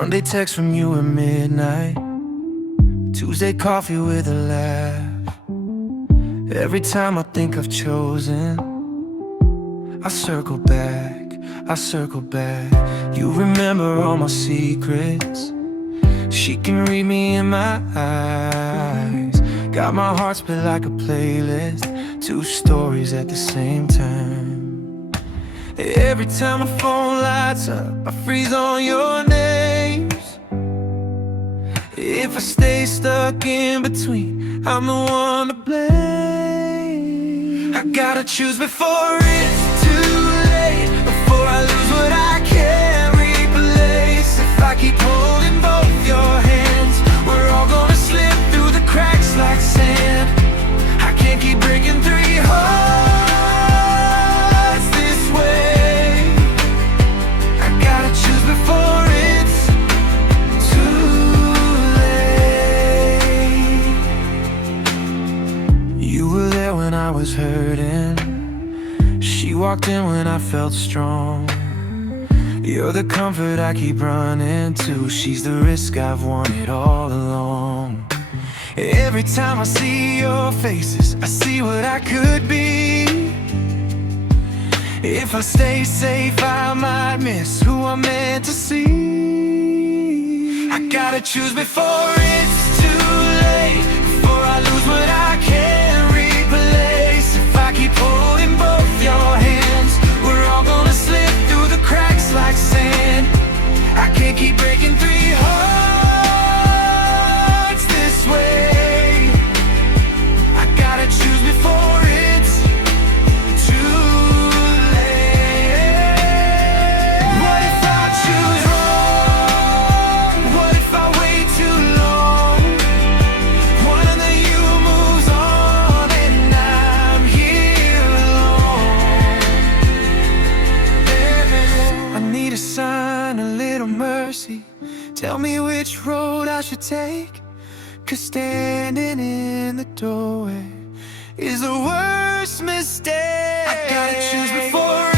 Monday text from you at midnight, Tuesday coffee with a laugh. Every time I think I've chosen, I circle back, I circle back. You remember all my secrets, she can read me in my eyes. Got my heart split like a playlist, two stories at the same time. Every time my phone lights up, I freeze on your names. If I stay stuck in between, I'm the one to blame. I gotta choose before it's too late, before I lose what I can't replace. If I keep holding both your hands, we're all gonna slip through the cracks like sand. I can't keep breaking three hearts this way. I gotta choose before it's too late. You were there when I was hurting, she walked in when I felt strong. You're the comfort I keep running to, she's the risk I've wanted all along. Every time I see your faces, I see what I could be. If I stay safe, I might miss who I'm meant to see. I gotta choose before it's too late, before I lose what I can't replace. If I keep holding both your hands, we're all gonna slip through the cracks like sand. I can't keep breaking three hearts this way. I gotta choose before it's too late. What if I choose wrong? What if I wait too long? One of you moves on and I'm here alone. I need a sign, a little mercy. Tell me which road I should take, 'cause standing in the doorway is the worst mistake. I gotta choose before